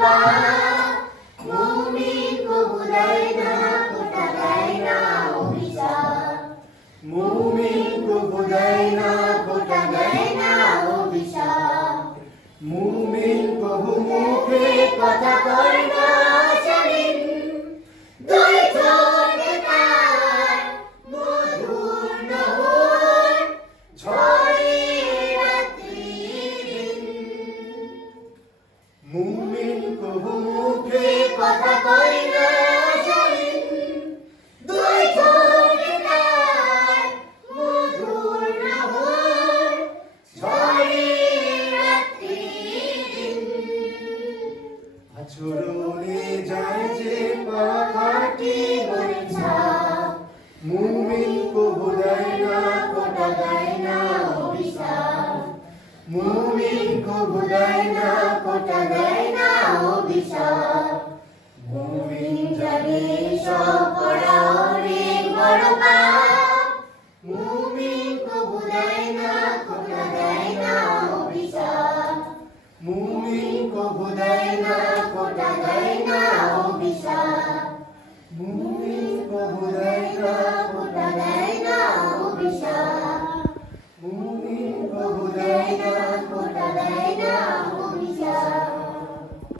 পা মুমিন কবু দেয় না খোটা দেয় না অভিশাপ মুমিন কবু দেয় না খোটা দেয় না অভিশাপ মুমিন কবু মুখে কথা কয় না শালীন দুই ঠোঁটে তার মধুর নহর ঝরে রাত্রিদিন মুমিন কবু মুখে কথা কয় না শালীন দুই ঠোঁটে তার মধুর নহর ঝরে রাত্রিদিন আচরণে যায় যে পাখাটি বৈঠা মুমিন কবু দেয় না খোটা দেয় না অভিশাপ মুমিন কবু দেয় না খোটা দেয় না অভিশাপ মুমিন জানে সব করা অনেক বড় পাপ মুমিন কবু দেয় না খোটা দেয় না অভিশাপ মুমিন কবু দেয়